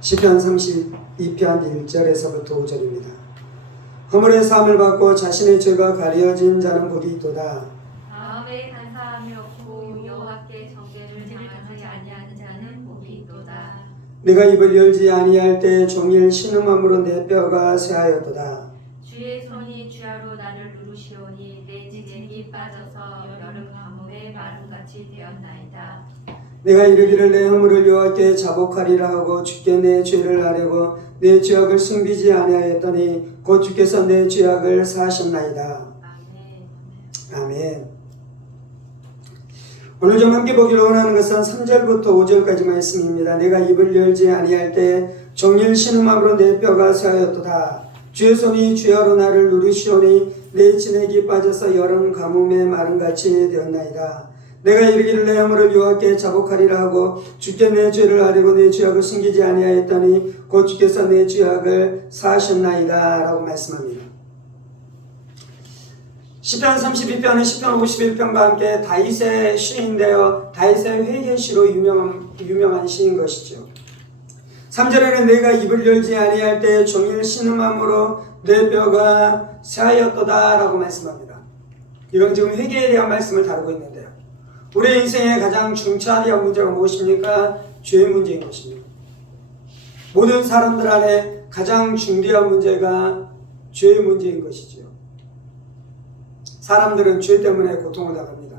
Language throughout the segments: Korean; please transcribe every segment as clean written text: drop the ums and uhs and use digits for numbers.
시편 32편 1절에서부터 5절입니다. 허물의 사함을 받고 자신의 죄가 가려진 자는 복이 있도다. 마음에 간사함이 없고 여호와께 정죄를 당하지 아니하는 자는 복이 있도다. 내가 입을 열지 아니할 때 종일 신음함으로 내 뼈가 쇠하였도다. 주의 손이 주야로 나를 누르시오니 내 지쟁이 빠져서 여름 가뭄에 마름같이 되었나이다. 내가 이르기를 내 허물을 여호와께 자복하리라 하고 주께 내 죄를 아뢰고 내 죄악을 숨기지 아니하였더니 곧 주께서 내 죄악을 사하셨나이다. 아멘. 아멘. 오늘 좀 함께 보기를 원하는 것은 3절부터 5절까지 말씀입니다. 내가 입을 열지 아니할 때 종일 신음함으로 내 뼈가 쇠하였도다. 주의 손이 주야로 나를 누르시오니 내 진액이 빠져서 여름 가뭄에 마름같이 되었나이다. 내가 이르기를 내 허물을 여호와께 자복하리라 하고 주께 내 죄를 아뢰고 내 죄악을 숨기지 아니하였더니 곧 주께서 내 죄악을 사하셨나이다 라고 말씀합니다. 시편 32편은 시편 51편과 함께 다윗의 시인데요, 다윗의 회개시로 유명한 시인 것이죠. 3절에는 내가 입을 열지 아니할 때 종일 신음함으로 내 뼈가 쇠하였도다 라고 말씀합니다. 이건 지금 회개에 대한 말씀을 다루고 있는데요, 우리 인생의 가장 중차대한 문제가 무엇입니까? 죄의 문제인 것입니다. 모든 사람들 안에 가장 중대한 문제가 죄의 문제인 것이죠. 사람들은 죄 때문에 고통을 당합니다.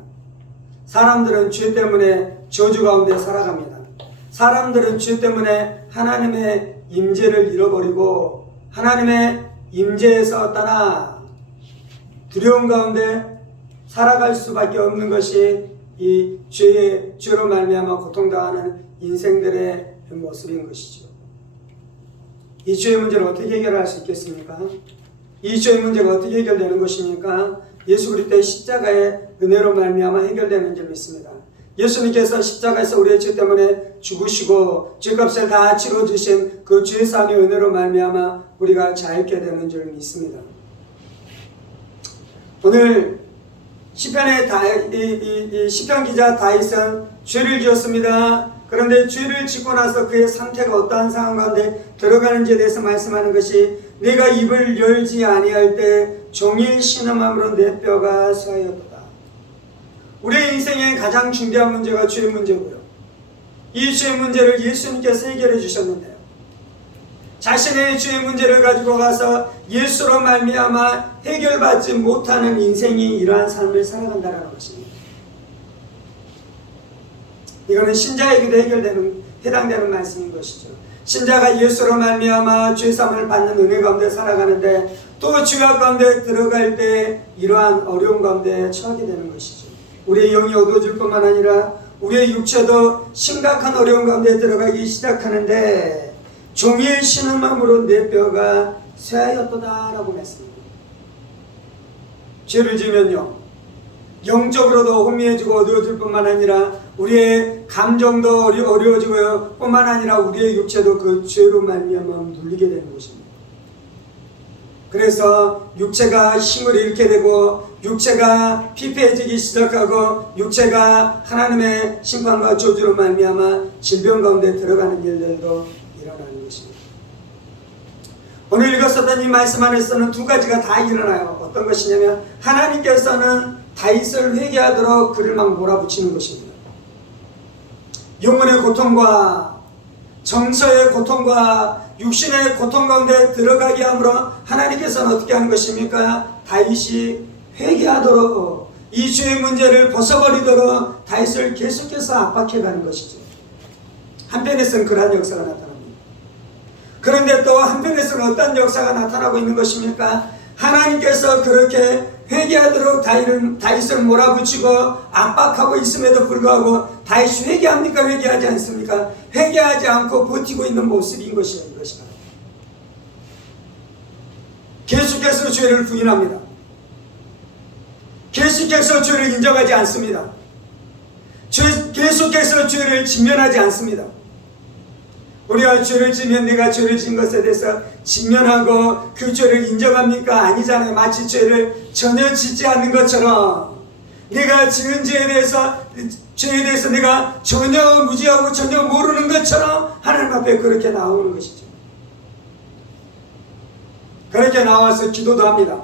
사람들은 죄 때문에 저주 가운데 살아갑니다. 사람들은 죄 때문에 하나님의 임재를 잃어버리고 하나님의 임재에서 떠나 두려움 가운데 살아갈 수밖에 없는 것이 이 죄로 말미암아 고통당하는 인생들의 모습인 것이죠. 이 죄의 문제를 어떻게 해결할 수 있겠습니까? 이 죄의 문제가 어떻게 해결되는 것입니까? 예수 그리스도의 십자가의 은혜로 말미암아 해결되는 줄 믿습니다. 예수님께서 십자가에서 우리의 죄 때문에 죽으시고 죄값을 다 치러주신 그 죄 사함의 은혜로 말미암아 우리가 자유케 되는 줄 믿습니다. 오늘 시편의 시편 기자 다윗은 죄를 지었습니다. 그런데 죄를 짓고 나서 그의 상태가 어떠한 상황 가운데 들어가는지에 대해서 말씀하는 것이 내가 입을 열지 아니할 때 종일 신음함으로 내 뼈가 쇠하였도다. 우리의 인생의 가장 중대한 문제가 죄의 문제고요, 이 죄의 문제를 예수님께서 해결해 주셨는데요, 자신의 죄의 문제를 가지고 가서 예수로 말미암아 해결받지 못하는 인생이 이러한 삶을 살아간다는 것입니다. 이거는 신자에게도 해당되는 말씀인 것이죠. 신자가 예수로 말미암아 죄사함을 받는 은혜 가운데 살아가는데 또 죄악 가운데 들어갈 때 이러한 어려움 가운데 처하게 되는 것이죠. 우리의 영이 어두워질 뿐만 아니라 우리의 육체도 심각한 어려움 가운데 들어가기 시작하는데 종일 신음함으로 내 뼈가 쇠하였도다 라고 말씀합니다. 죄를 지면요, 영적으로도 혼미해지고 어두워질 뿐만 아니라 우리의 감정도 어려워지고요, 뿐만 아니라 우리의 육체도 그 죄로 말미암아 눌리게 되는 것입니다. 그래서 육체가 힘을 잃게 되고 육체가 피폐해지기 시작하고 육체가 하나님의 심판과 저주로 말미암아 질병 가운데 들어가는 일들도 일어나는 것입니다. 오늘 읽었었던 이 말씀 안에서는 두 가지가 다 일어나요. 어떤 것이냐면 하나님께서는 다윗을 회개하도록 그를 막 몰아붙이는 것입니다. 영혼의 고통과 정서의 고통과 육신의 고통 가운데 들어가게 함으로 하나님께서는 어떻게 하는 것입니까? 다윗이 회개하도록 이 죄의 문제를 벗어버리도록 다윗을 계속해서 압박해가는 것이죠. 한편에서는 그러한 역사가 나타납니다. 그런데 또 한편에서는 어떤 역사가 나타나고 있는 것입니까? 하나님께서 그렇게 회개하도록 다윗을 몰아붙이고 압박하고 있음에도 불구하고 다윗이 회개합니까? 회개하지 않습니까? 회개하지 않고 버티고 있는 모습인 것이다. 계속해서 죄를 부인합니다. 계속해서 죄를 인정하지 않습니다. 계속해서 죄를 직면하지 않습니다. 우리가 죄를 지면 내가 죄를 지은 것에 대해서 직면하고 그 죄를 인정합니까? 아니잖아요. 마치 죄를 전혀 짓지 않는 것처럼 내가 지은 죄에 대해서 내가 전혀 무지하고 전혀 모르는 것처럼 하나님 앞에 그렇게 나오는 것이죠. 그렇게 나와서 기도도 합니다.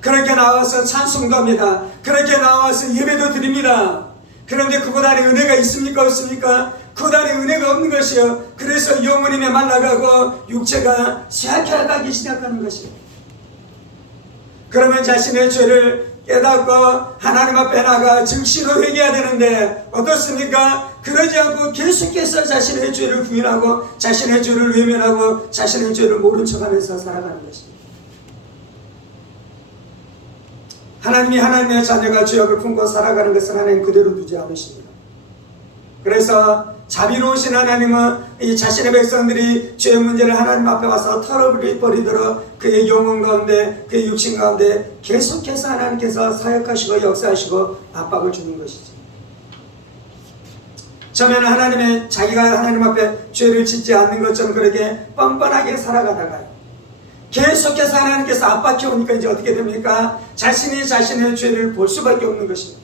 그렇게 나와서 찬송도 합니다. 그렇게 나와서 예배도 드립니다. 그런데 그곳 안에 은혜가 있습니까? 없습니까? 그곳 안에 은혜가 없는 것이요. 그래서 영혼이 말라가고 육체가 쇠약해가기 시작하는 것이요. 그러면 자신의 죄를 깨닫고 하나님 앞에 나가 즉시로 회개해야 되는데 어떻습니까? 그러지 않고 계속해서 자신의 죄를 부인하고 자신의 죄를 외면하고 자신의 죄를 모른 척하면서 살아가는 것입니다. 하나님이 하나님의 자녀가 죄악을 품고 살아가는 것은 하나님 그대로 두지 않으십니다. 그래서 자비로우신 하나님은 이 자신의 백성들이 죄의 문제를 하나님 앞에 와서 털어버리도록 그의 영혼 가운데 그의 육신 가운데 계속해서 하나님께서 사역하시고 역사하시고 압박을 주는 것이죠. 처음에는 자기가 하나님 앞에 죄를 짓지 않는 것처럼 그렇게 뻔뻔하게 살아가다가요, 계속해서 하나님께서 압박해 오니까 이제 어떻게 됩니까? 자신이 자신의 죄를 볼 수밖에 없는 것입니다.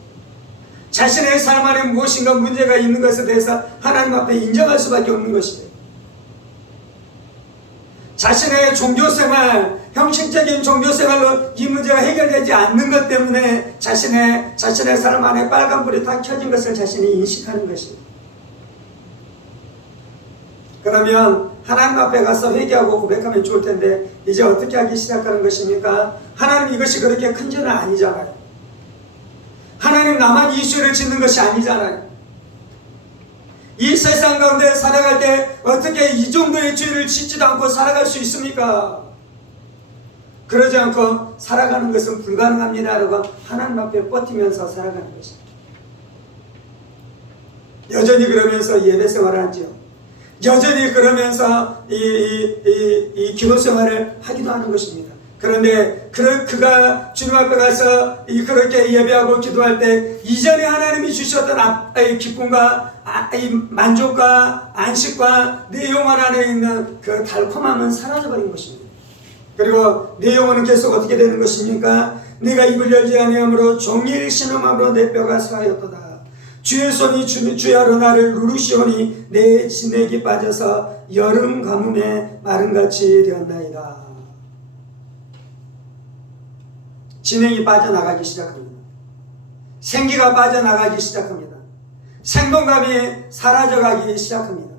자신의 삶 안에 무엇인가 문제가 있는 것에 대해서 하나님 앞에 인정할 수밖에 없는 것이에요. 자신의 종교생활, 형식적인 종교생활로 이 문제가 해결되지 않는 것 때문에 자신의 삶 안에 빨간불이 다 켜진 것을 자신이 인식하는 것이에요. 그러면 하나님 앞에 가서 회개하고 고백하면 좋을 텐데 이제 어떻게 하기 시작하는 것입니까? 하나님 이것이 그렇게 큰 죄는 아니잖아요. 하나님 나만 이 죄를 짓는 것이 아니잖아요. 이 세상 가운데 살아갈 때 어떻게 이 정도의 죄를 짓지도 않고 살아갈 수 있습니까? 그러지 않고 살아가는 것은 불가능합니다 라고 하나님 앞에 버티면서 살아가는 것입니다. 여전히 그러면서 예배 생활을 하지요. 여전히 그러면서 이 기도 생활을 하기도 하는 것입니다. 그런데 그가 주님 앞에 가서 그렇게 예배하고 기도할 때 이전에 하나님이 주셨던 기쁨과 만족과 안식과 내 영혼 안에 있는 그 달콤함은 사라져버린 것입니다. 그리고 내 영혼은 계속 어떻게 되는 것입니까? 내가 입을 열지 아니함으로 종일 신음함으로 내 뼈가 쇠하였도다. 주의 손이 주야로 나를 누르시오니 내 진액이 빠져서 여름 가뭄에 마름같이 되었나이다. 진액이 빠져나가기 시작합니다. 생기가 빠져나가기 시작합니다. 생동감이 사라져가기 시작합니다.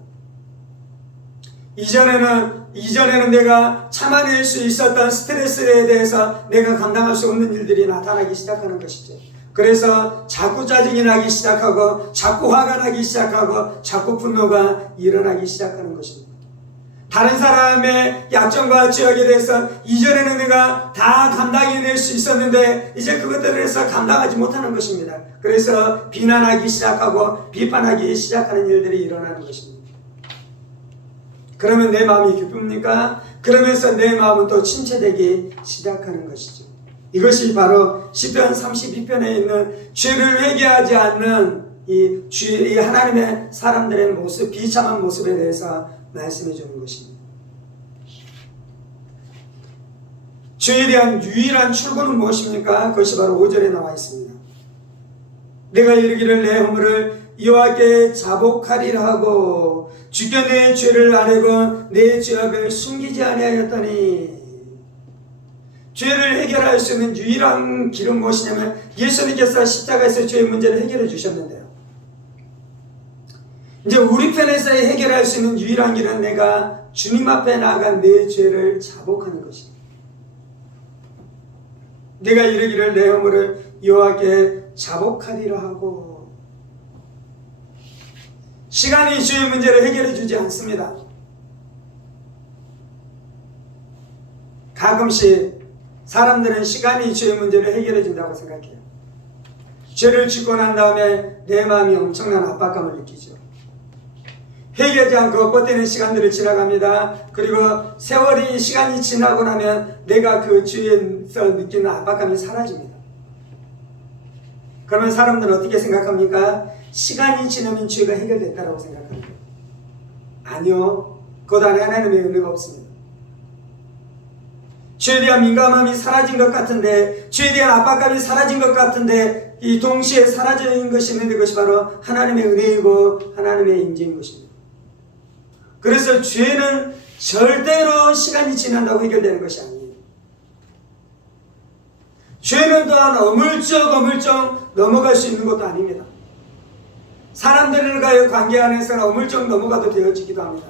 이전에는 내가 참아낼 수 있었던 스트레스에 대해서 내가 감당할 수 없는 일들이 나타나기 시작하는 것이죠. 그래서 자꾸 짜증이 나기 시작하고 자꾸 화가 나기 시작하고 자꾸 분노가 일어나기 시작하는 것입니다. 다른 사람의 약점과 죄악에 대해서 이전에는 내가 다 감당해낼 수 있었는데 이제 그것들을 해서 감당하지 못하는 것입니다. 그래서 비난하기 시작하고 비판하기 시작하는 일들이 일어나는 것입니다. 그러면 내 마음이 기쁩니까? 그러면서 내 마음은 또 침체되기 시작하는 것이죠. 이것이 바로 시편 32편에 있는 죄를 회개하지 않는 이 하나님의 사람들의 모습, 비참한 모습에 대해서 말씀해 주는 것입니다. 죄에 대한 유일한 출구는 무엇입니까? 그것이 바로 5절에 나와 있습니다. 내가 이르기를 내 허물을 여호와께 자복하리라 하고 주께 내 죄를 아뢰고 내 죄악을 숨기지 아니하였더니, 죄를 해결할 수 있는 유일한 길은 무엇이냐면 예수님께서 십자가에서 죄의 문제를 해결해 주셨는데요. 이제 우리 편에서 해결할 수 있는 유일한 길은 내가 주님 앞에 나아가 내 죄를 자복하는 것입니다. 내가 이르기를 내 허물을 여호와께 자복하리라 하고, 시간이 죄의 문제를 해결해 주지 않습니다. 가끔씩 사람들은 시간이 죄의 문제를 해결해 준다고 생각해요. 죄를 짓고 난 다음에 내 마음이 엄청난 압박감을 느끼죠. 회개하지 않고 뻗대는 시간들을 지나갑니다. 그리고 시간이 지나고 나면 내가 그 죄에서 느끼는 압박감이 사라집니다. 그러면 사람들은 어떻게 생각합니까? 시간이 지나면 죄가 해결됐다고 생각합니다. 아니요. 그것 안에 하나님의 은혜가 없습니다. 죄에 대한 민감함이 사라진 것 같은데, 죄에 대한 압박감이 사라진 것 같은데, 이 동시에 사라져 있는 것이 있는데 그것이 바로 하나님의 은혜이고 하나님의 임재인 것입니다. 그래서 죄는 절대로 시간이 지난다고 해결되는 것이 아니에요. 죄는 또한 어물쩍 넘어갈 수 있는 것도 아닙니다. 사람들과의 관계 안에서는 어물쩍 넘어가도 되어지기도 합니다.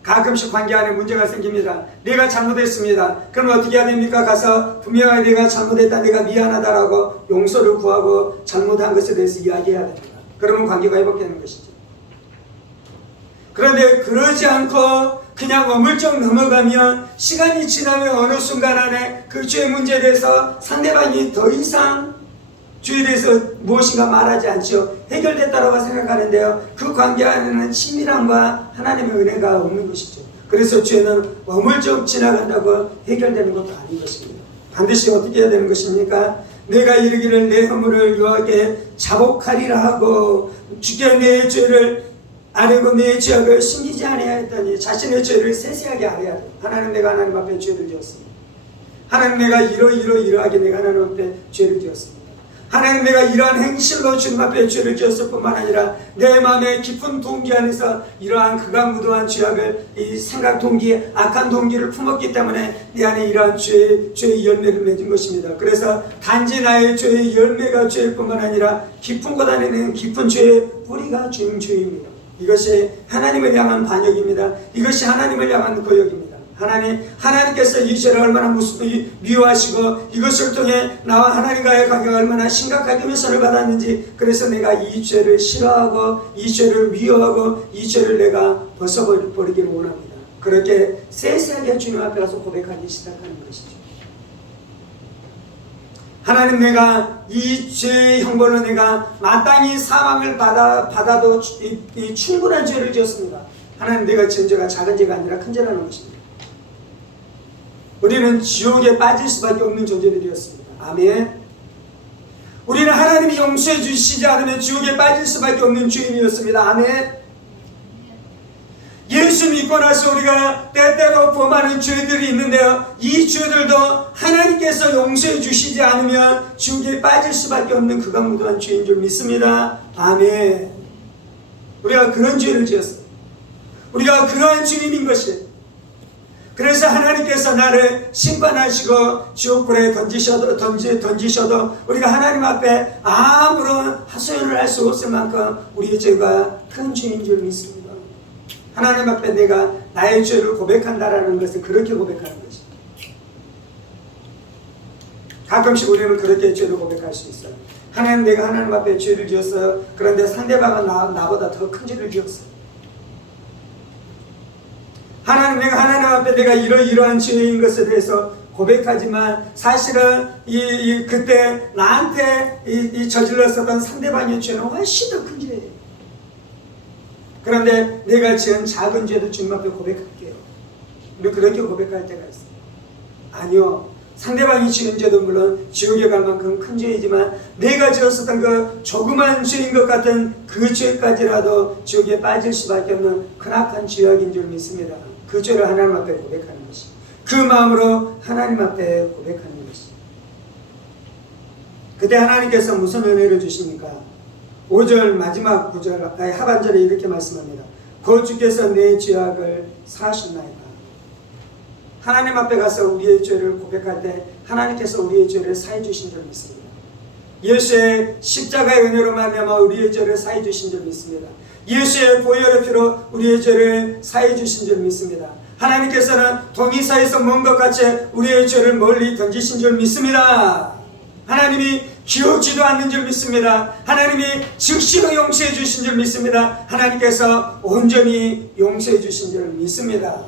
가끔씩 관계 안에 문제가 생깁니다. 내가 잘못했습니다. 그럼 어떻게 해야 됩니까? 가서 분명하게 내가 잘못했다, 내가 미안하다라고 용서를 구하고 잘못한 것에 대해서 이야기해야 됩니다. 그러면 관계가 회복되는 것이죠. 그런데 그러지 않고 그냥 어물쩍 넘어가면 시간이 지나면 어느 순간 안에 그 죄 문제에 대해서 상대방이 더 이상 죄에 대해서 무엇인가 말하지 않죠. 해결됐다고 생각하는데요. 그 관계 안에는 친밀함과 하나님의 은혜가 없는 것이죠. 그래서 죄는 어물쩍 지나간다고 해결되는 것도 아닌 것입니다. 반드시 어떻게 해야 되는 것입니까? 내가 이르기를 내 허물을 여호와께 자복하리라 하고 주께 내 죄를 아니고 내 죄악을 숨기지 아니하야 했더니 자신의 죄를 세세하게 알아야 돼요. 하나님, 내가 하나님 앞에 죄를 지었습니다. 하나님, 내가 이러하게 내가 하나님 앞에 죄를 지었습니다. 하나님, 내가 이러한 행실로 주님 앞에 죄를 지었을 뿐만 아니라 내 마음의 깊은 동기 안에서 이러한 극악무도한 죄악을, 이 생각 동기, 악한 동기를 품었기 때문에 내 안에 이러한 죄의 열매를 맺은 것입니다. 그래서 단지 나의 죄의 열매가 죄일 뿐만 아니라 깊은 곳 안에는 깊은 죄의 뿌리가 죄입니다. 이것이 하나님을 향한 반역입니다. 이것이 하나님을 향한 거역입니다. 하나님께서 이 죄를 얼마나 미워하시고 이것을 통해 나와 하나님과의 관계가 얼마나 심각하게 훼손을 받았는지, 그래서 내가 이 죄를 싫어하고 이 죄를 미워하고 이 죄를 내가 벗어버리기를 원합니다. 그렇게 세세하게 주님 앞에 가서 고백하기 시작하는 것이죠. 하나님, 내가 이 죄의 형벌로 내가 마땅히 사망을 받아도 충분한 죄를 지었습니다. 하나님, 내가 지은 죄가 작은 죄가 아니라 큰 죄라는 것입니다. 우리는 지옥에 빠질 수밖에 없는 존재들이 되었습니다. 아멘. 우리는 하나님이 용서해 주시지 않으면 지옥에 빠질 수밖에 없는 죄인이었습니다. 아멘. 예수 믿고 나서 우리가 때때로 범하는 죄들이 있는데요, 이 죄들도 하나님께서 용서해 주시지 않으면 지옥에 빠질 수밖에 없는 극악무도한 죄인 줄 믿습니다. 아멘. 우리가 그런 죄를 지었어요. 우리가 그러한 주님인 것이에요. 그래서 하나님께서 나를 심판하시고 지옥불에 던지셔도 우리가 하나님 앞에 아무런 하소연을 할 수 없을 만큼 우리의 죄가 큰 죄인 줄 믿습니다. 하나님 앞에 내가 나의 죄를 고백한다라는 것은 그렇게 고백하는 것입니다. 가끔씩 우리는 그렇게 죄를 고백할 수 있어요. 하나님, 내가 하나님 앞에 죄를 지었어요. 그런데 상대방은 나보다 더 큰 죄를 지었어요. 하나님, 내가 하나님 앞에 내가 이러한 죄인 것에 대해서 고백하지만 사실은 그때 나한테 저질렀었던 상대방의 죄는 훨씬 더 큰 죄예요. 그런데 내가 지은 작은 죄도 주님 앞에 고백할게요. 우리 그렇게 고백할 때가 있어요. 아니요, 상대방이 지은 죄도 물론 지옥에 갈 만큼 큰 죄이지만 내가 지었었던 그 조그만 죄인 것 같은 그 죄까지라도 지옥에 빠질 수밖에 없는 크나큰 죄악인 줄 믿습니다. 그 죄를 하나님 앞에 고백하는 것이, 그 마음으로 하나님 앞에 고백하는 것이. 그때 하나님께서 무슨 은혜를 주십니까? 5절 마지막 9절 하반절에 이렇게 말씀합니다. 곧 주께서 내 죄악을 사하셨나이다. 하나님 앞에 가서 우리의 죄를 고백할 때 하나님께서 우리의 죄를 사해 주신 줄 믿습니다. 예수의 십자가의 은혜로 말미암아 우리의 죄를 사해 주신 줄 믿습니다. 예수의 보혈의 피로 우리의 죄를 사해 주신 줄 믿습니다. 하나님께서는 동이사에서 먼 것 같이 우리의 죄를 멀리 던지신 줄 믿습니다. 하나님이 기억지도 않는 줄 믿습니다. 하나님이 즉시로 용서해 주신 줄 믿습니다. 하나님께서 온전히 용서해 주신 줄 믿습니다.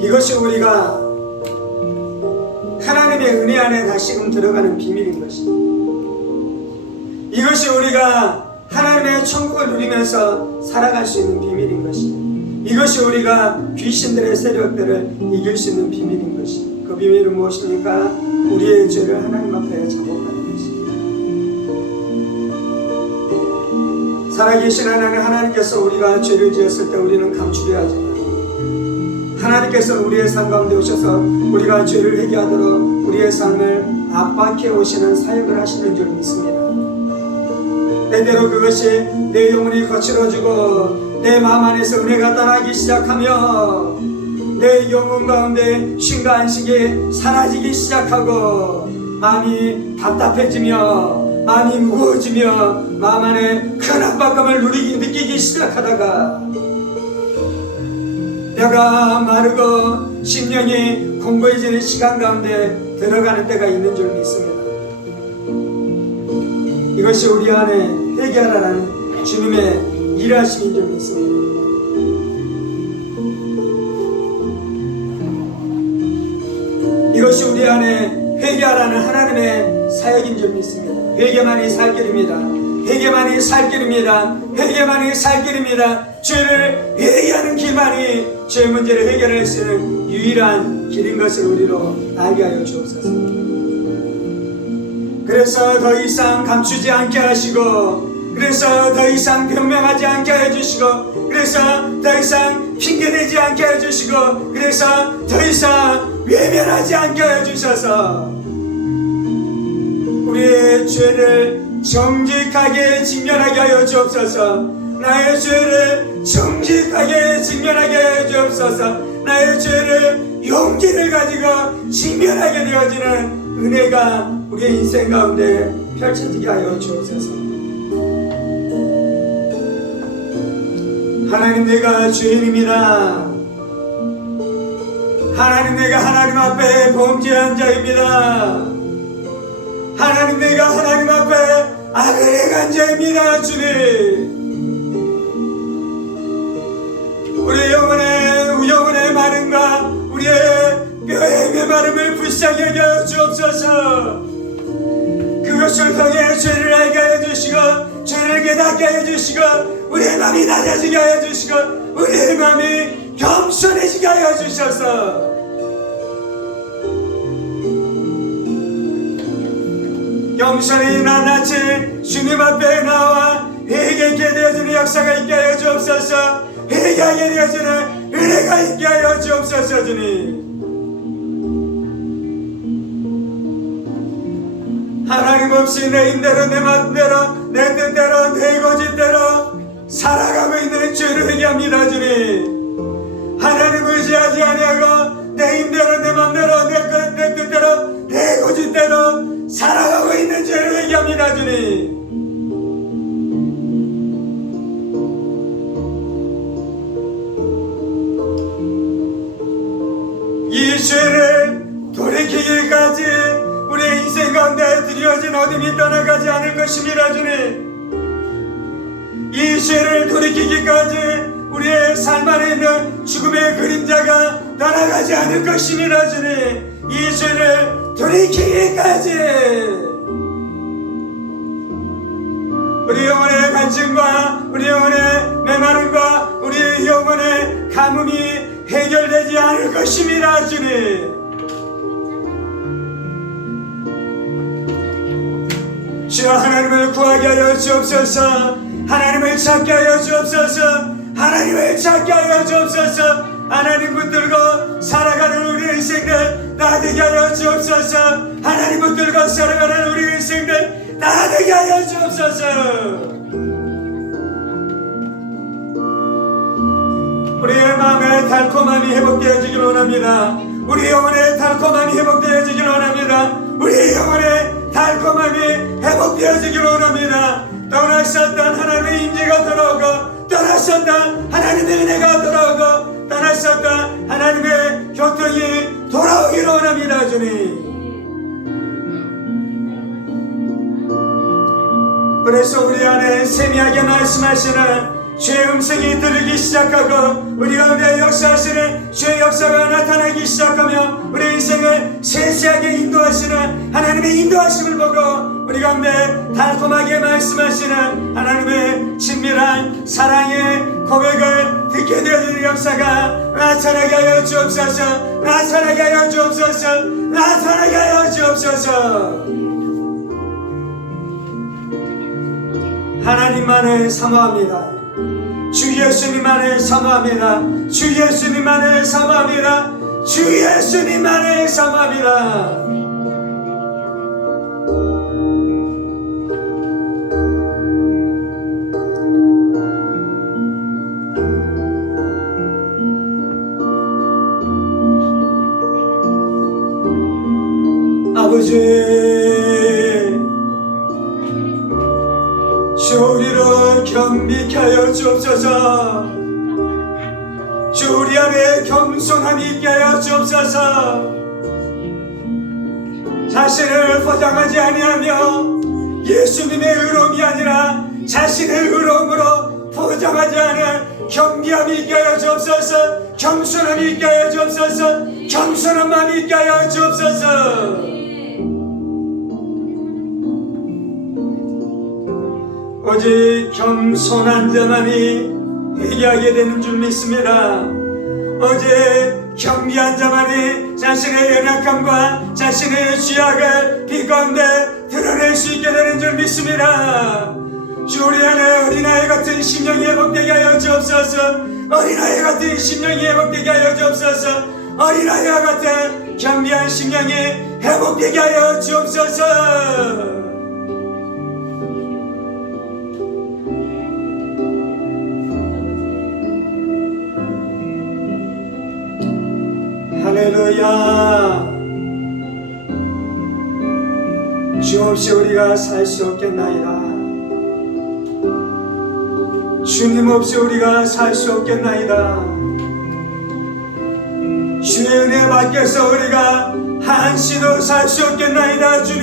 이것이 우리가 하나님의 은혜 안에 다시금 들어가는 비밀인 것입니다. 이것이 우리가 하나님의 천국을 누리면서 살아갈 수 있는 비밀인 것입니다. 이것이 우리가 귀신들의 세력들을 이길 수 있는 비밀인 것입니다. 그 비밀은 무엇입니까? 우리의 죄를 하나님 앞에 자복하는 것입니다. 살아계신 하나님께서 우리가 죄를 지었을 때 우리는 감추려 하지만 하나님께서는 우리의 삶 가운데 오셔서 우리가 죄를 회개하도록 우리의 삶을 압박해 오시는 사역을 하시는 줄 믿습니다. 때때로 그것이 내 영혼이 거칠어지고 내 마음 안에서 은혜가 떠나기 시작하며 내 영혼 가운데 쉼과 안식이 사라지기 시작하고 마음이 답답해지며 마음이 무거워지며 마음 안에 큰 압박감을 느끼기 시작하다가 뼈가 마르고 심령이 공고해지는 시간 가운데 들어가는 때가 있는 줄 믿습니다. 이것이 우리 안에 회개하라는 주님의 일하심인 줄 믿습니다. 이것이 우리 안에 회개하라는 하나님의 사역인 줄 믿습니다. 회개만이 살 길입니다. 회개만이 살 길입니다. 회개만이 살 길입니다. 죄를 회개하는 길만이 죄 문제를 해결할 수 있는 유일한 길인 것을 우리로 알게 하여 주옵소서. 그래서 더 이상 감추지 않게 하시고, 그래서 더 이상 변명하지 않게 해주시고, 그래서 더 이상 핑계대지 않게 해주시고, 그래서 더 이상 외면하지 않게 해주셔서 우리의 죄를 정직하게 직면하게 하여 주옵소서. 나의 죄를 정직하게 직면하게 하여 주옵소서. 나의 죄를 용기를 가지고 직면하게 되어지는 은혜가 우리의 인생 가운데 펼쳐지게 하여 주옵소서. 하나님, 내가 죄인입니다. 하나님, 내가 하나님 앞에 범죄한 자입니다. 하나님, 내가 하나님 앞에 악을 행한 자입니다. 주님, 우리 영혼의 마름과 우리의 뼈의 메마름을 불쌍히 여겨 주옵소서. 그것을 통해 죄를 알게 하여 주시고, 죄를 깨닫게 하여 주시고, 우리의 마음이 낮아지게 하여 주시고, 우리의 마음이 겸손해지게 하여 주셔서 겸손히 낱낱이 주님 앞에 나와 회개하게 되어지는 역사가 있게 하여 주옵소서. 회개하게 되어지는 은혜가 있게 하여 주옵소서. 주님, 하나님 없이 내 힘대로 내 마음대로 내 뜻대로 내 고집대로 살아가고 있는 죄를 회개합니다. 주님, 하나님 의지하지 아니하고 내 힘대로 내 마음대로 내 뜻대로 내 고집대로 살아가고 있는 죄를 회개합니다. 주님, 이 죄를 돌이키기까지 우리의 인생 가운데 드리워진 어둠이 떠나가지 않을 것입니다. 주님, 이 죄를 돌이키기까지 우리의 삶 안에 있는 죽음의 그림자가 떠나가지 않을 것입니다. 주님, 이 죄를 돌이키기까지 우리 영혼의 간증과 우리 영혼의 메마름과 우리 영혼의 가뭄이 해결되지 않을 것입니다. 주님, 주여, 하나님을 구하게 하여 주옵소서. 하나님을 찾게 하여 주옵소서. 하나님을 찾게 하여 주옵소서. 하나님 붙들고 살아가는 우리 인생들 나되게 하여 주옵소서. 하나님 붙들고 살아가는 우리 인생들 나되게 하여 주옵소서. 우리의 마음의 달콤함이 회복되어지길 원합니다. 우리 영혼의 달콤함이 회복되어지길 원합니다. 우리 영혼의 달콤함이 회복되어지길 원합니다. 떠나셨던 하나님의 임재가 돌아오고, 떠나셨던 하나님의 은혜가 돌아오고, 떠나셨던 하나님의 교통이 돌아오기를 원합니다. 주님, 그래서 우리 안에 세미하게 말씀하시는 주의 음성이 들리기 시작하고 우리 가운데 역사하시는 주의 역사가 나타나기 시작하며 우리 인생을 세세하게 인도하시는 하나님의 인도하심을 보고 우리 가운데 달콤하게 말씀하시는 하나님의 친밀한 사랑의 고백을 듣게 되어지는 역사가 나타나게 하여 주옵소서. 나타나게 하여 주옵소서. 나타나게 하여 주옵소서. 하나님만을 사모합니다. 주 예수님만을 사모합니다. 주 예수님만을 사모합니다. 주 예수님만을 사모합니다. 아버지, 주 우리를 겸비케 하여 주옵소서. 주 우리 안에 겸손함이 있게 하여 주옵소서. 자신을 포장하지 아니하며 예수님의 의로움이 아니라 자신의 의로움으로 포장하지 않은 겸비함이 있게 하여 주옵소서. 겸손함이 있게 하여 주옵소서. 겸손한 마음이 있게 하여 주옵소서. 오직 겸손한 자만이 회개하게 되는 줄 믿습니다. 오직 겸비한 자만이 자신의 연약함과 자신의 죄악을 빛 가운데 드러낼 수 있게 되는 줄 믿습니다. 주 우리 안에 어린아이 같은 심령이 회복되게 하여 주옵소서. 어린아이 같은 심령이 회복되게 하여 주옵소서. 어린아이와 같은 겸비한 심령이 회복되게 하여 주옵소서. 할렐루야. 주 없이 우리가 살 수 없겠나이다. 주님 없이 우리가 살 수 없겠나이다. 주의 은혜 밖에서 우리가 한시도 살 수 없겠나이다. 주님,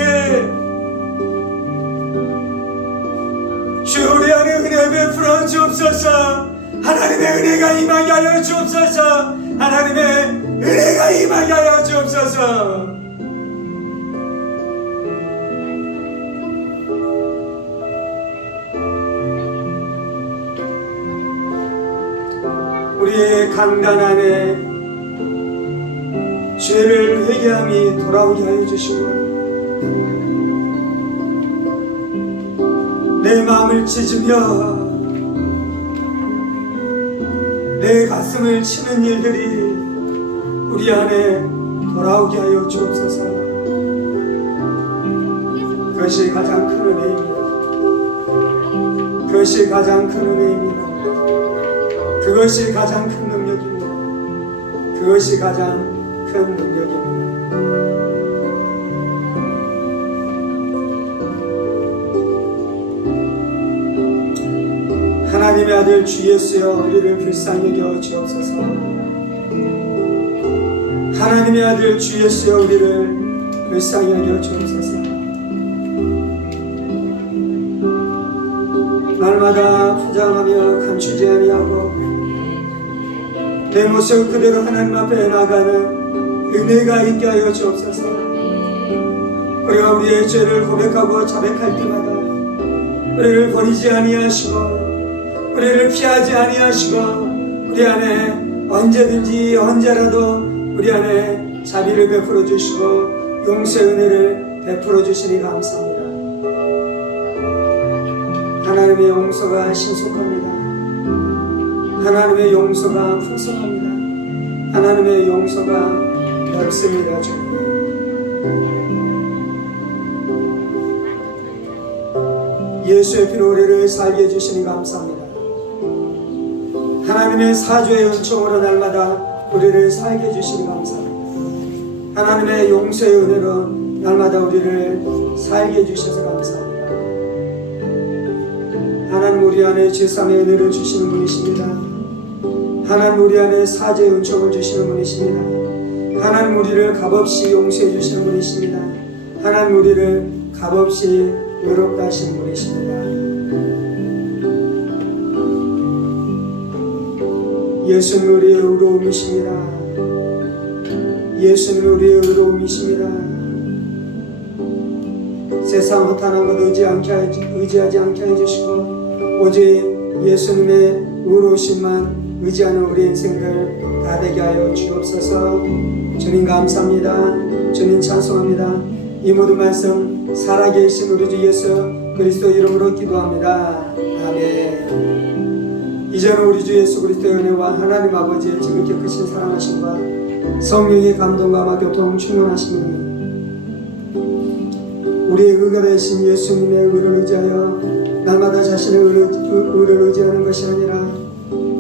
주 우리 안에 은혜 베풀어 주옵소서. 하나님의 은혜가 임하게 하여 주옵소서. 하나님의 은혜가 임하게 하여 주옵소서. 우리의 강단 안에 죄를 회개함이 돌아오게 하여 주시고, 내 마음을 찢으며 내 가슴을 치는 일들이 우리 안에 돌아오게 하여 주옵소서. 그것이 가장 큰 은혜입니다. 그것이 가장 큰 은혜입니다. 그것이 가장 큰 능력입니다. 그것이 가장 큰 능력입니다. 하나님의 아들 주 예수여, 우리를 불쌍히 여겨 주옵소서. 하나님의 아들 주 예수여, 우리를 불쌍히 여겨 주옵소서. 날마다 포장하며 감추지 아니하고 내 모습 그대로 하나님 앞에 나가는 은혜가 있게 하여 주옵소서. 우리가 우리의 죄를 고백하고 자백할 때마다 우리를 버리지 아니하시고 우리를 피하지 아니하시고 우리 안에 언제든지 언제라도 우리 안에 자비를 베풀어 주시고 용서의 은혜를 베풀어 주시니 감사합니다. 하나님의 용서가 신속합니다. 하나님의 용서가 풍성합니다. 하나님의 용서가 넓습니다. 주님, 예수의 피로 우리를 살게 해주시니 감사합니다. 하나님의 사죄의 은총으로 날마다 우리를 살게 해주시니 감사합니다. 하나님의 용서의 은혜로 날마다 우리를 살게 해주셔서 감사합니다. 하나님, 우리 안에 죄사함의 은혜를 주시는 분이십니다. 하나님, 우리 안에 사죄의 은총을 주시는 분이십니다. 하나님, 우리를 값없이 용서해 주시는 분이십니다. 하나님, 우리를 값없이 의롭다 하시는 분이십니다. 예수님 우리의 의로움이십니다. 예수님 우리의 의로움이십니다. 세상 허탄한 것 의지하지 않게 해주시고 오직 예수님의 의로우심만 의지하는 우리 인생들 다 되게 하여 주옵소서. 주님 감사합니다. 주님 찬송합니다. 이 모든 말씀 살아계신 우리 주 예수 그리스도 이름으로 기도합니다. 아멘. 이제는 우리 주 예수 그리스도의 은혜와 하나님 아버지의 지극히 크신 사랑하심과 성령의 감동과 교통 충만하심이 우리의 의가 되신 예수님의 의를 의지하여 날마다 자신의 의를 의지하는 것이 아니라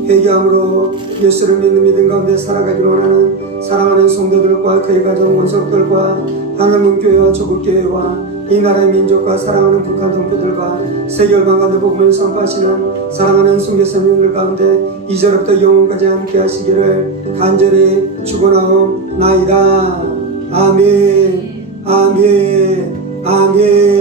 회개함으로 예수를 믿는 믿음 가운데 살아가길 원하는 사랑하는 성도들과 그의 가정 원석들과 하늘문교회와 조국교회와 이 나라의 민족과 사랑하는 북한 동포들과 세계 열방 가운데 복음을 선포하시는 사랑하는 선교사님들 가운데 이제부터 영원까지 함께 하시기를 간절히 축원하옵나이다. 아멘. 아멘. 아멘.